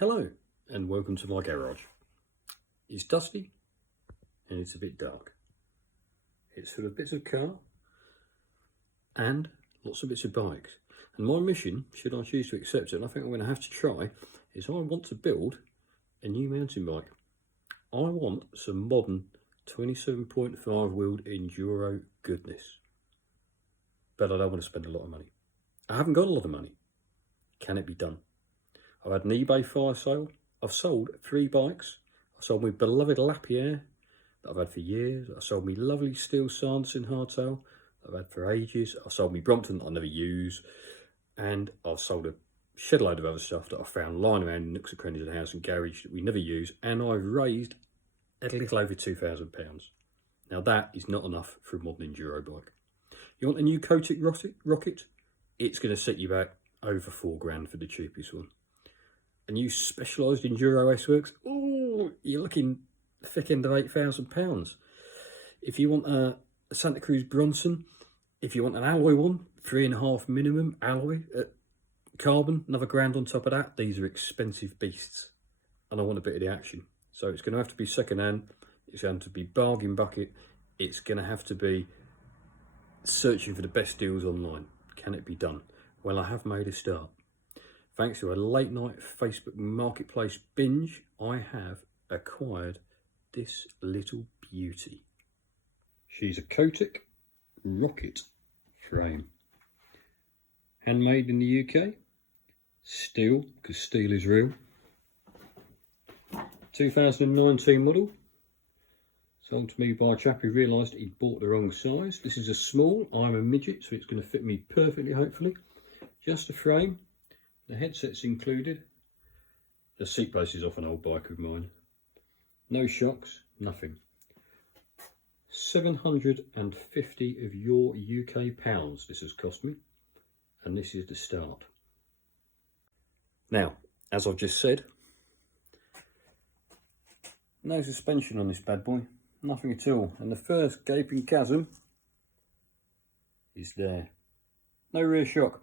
Hello and welcome to my garage. It's dusty and it's a bit dark. It's full of bits of car and lots of bits of bikes. And my mission, should I choose to accept it, and I think I'm going to have to try, is I want to build a new mountain bike. I want some modern 27.5 wheeled Enduro goodness. But I don't want to spend a lot of money. I haven't got a lot of money. Can it be done? I've had an eBay fire sale. I've sold 3 bikes. I sold my beloved Lapierre that I've had for years. I sold my lovely Steel Sanderson hardtail that I've had for ages. I sold my Brompton that I never use. And I've sold a shed load of other stuff that I found lying around in nooks and crannies of the house and garage that we never use. And I've raised a little over £2,000. Now that is not enough for a modern Enduro bike. You want a new Kotick rocket? It's going to set you back over £4 for the cheapest one. A new specialised Enduro S-Works, oh, you're looking thick end of £8,000. If you want a Santa Cruz Bronson, if you want an alloy one, 3.5 minimum alloy, carbon, another £1,000 on top of that. These are expensive beasts, and I want a bit of the action. So it's going to have to be second hand. It's going to be bargain bucket. It's going to have to be searching for the best deals online. Can it be done? Well, I have made a start. Thanks to a late night Facebook marketplace binge, I have acquired this little beauty. She's a Kotick rocket frame. Handmade in the UK. Steel, because steel is real. 2019 model. Sold to me by a chap who realised he'd bought the wrong size. This is a small, I'm a midget, so it's going to fit me perfectly, hopefully. Just a frame. The headset's included. The seat base is off an old bike of mine. No shocks, nothing. 750 of your UK pounds this has cost me, and this is the start. Now, as I've just said, no suspension on this bad boy, nothing at all, and the first gaping chasm is there. No rear shock.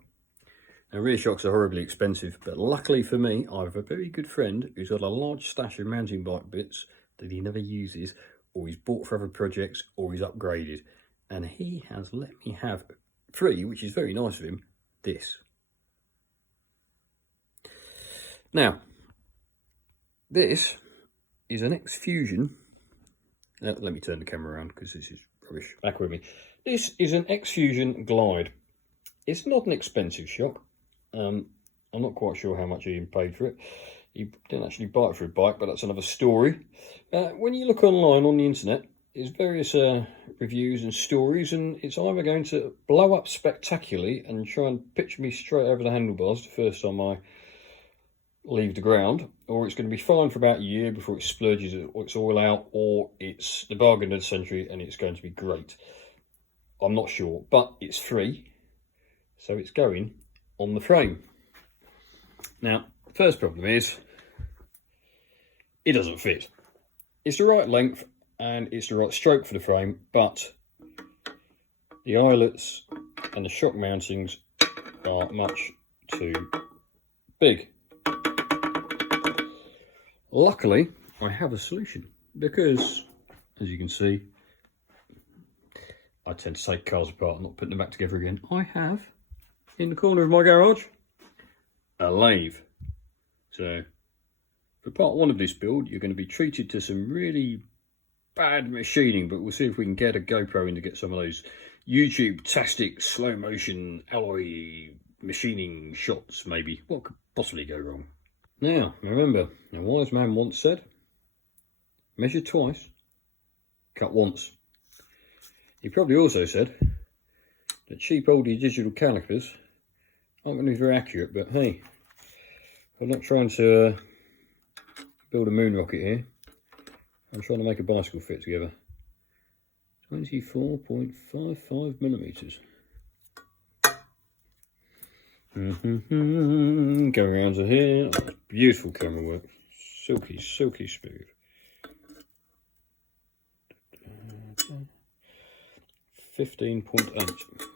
Now, rear shocks are horribly expensive, but luckily for me, I have a very good friend who's got a large stash of mountain bike bits that he never uses, or he's bought for other projects, or he's upgraded. And he has let me have free, which is very nice of him, this. Now, this is an X-Fusion. Let me turn the camera around because this is rubbish. Back with me. This is an X-Fusion Glide. It's not an expensive shock. I'm not quite sure how much Ian paid for it. He didn't actually buy it for a bike, but that's another story. When you look online on the internet, there's various reviews and stories, and it's either going to blow up spectacularly and try and pitch me straight over the handlebars the first time I leave the ground, or it's going to be fine for about a year before it splurges its oil out, or it's the bargain of the century and it's going to be great. I'm not sure, but it's free, so it's going on the frame. Now, the first problem is it doesn't fit. It's the right length and it's the right stroke for the frame, but the eyelets and the shock mountings are much too big. Luckily, I have a solution because, as you can see, I tend to take cars apart and not put them back together again. I have, in the corner of my garage, a lathe. So for part 1 of this build, you're going to be treated to some really bad machining, but we'll see if we can get a GoPro in to get some of those YouTube-tastic slow motion alloy machining shots maybe. What could possibly go wrong? Now, remember, a wise man once said, measure twice, cut once. He probably also said that cheap old digital calipers aren't going to be very accurate, but hey, I'm not trying to build a moon rocket here. I'm trying to make a bicycle fit together. 24.55 millimeters. Going around to here. Oh, beautiful camera work. Silky, silky smooth. 15.8.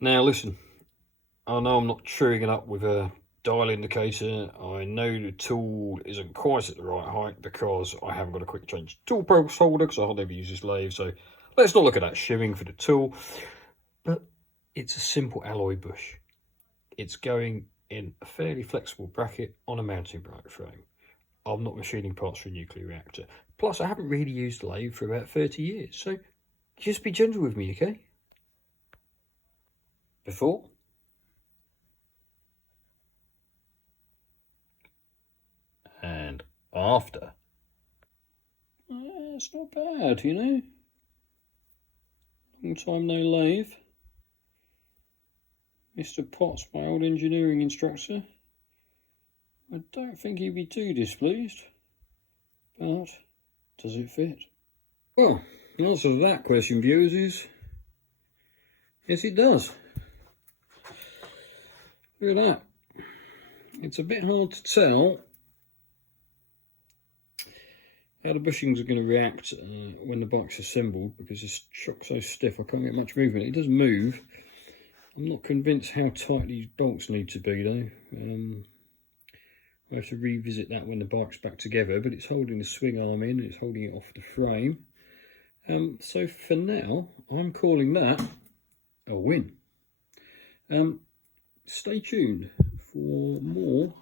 Now listen, I know I'm not truing it up with a dial indicator. I know the tool isn't quite at the right height because I haven't got a quick change tool post holder because I hardly ever use this lathe. So let's not look at that shimming for the tool. But it's a simple alloy bush. It's going in a fairly flexible bracket on a mounting bracket frame. I'm not machining parts for a nuclear reactor. Plus, I haven't really used the lathe for about 30 years. So just be gentle with me, okay? Before. And after. It's not bad, you know. Long time no lathe. Mr. Potts, my old engineering instructor. I don't think he'd be too displeased. But does it fit? Well, the answer to that question, viewers, is yes, it does. Look at that. It's a bit hard to tell how the bushings are going to react when the bike's assembled because this shock's so stiff I can't get much movement. It does move. I'm not convinced how tight these bolts need to be though. I have to revisit that when the bike's back together, but it's holding the swing arm in, it's holding it off the frame. So for now, I'm calling that a win. Stay tuned for more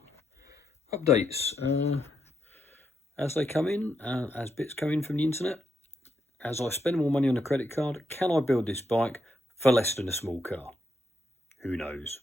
updates as they come in, as bits come in from the internet. As I spend more money on a credit card, can I build this bike for less than a small car? Who knows?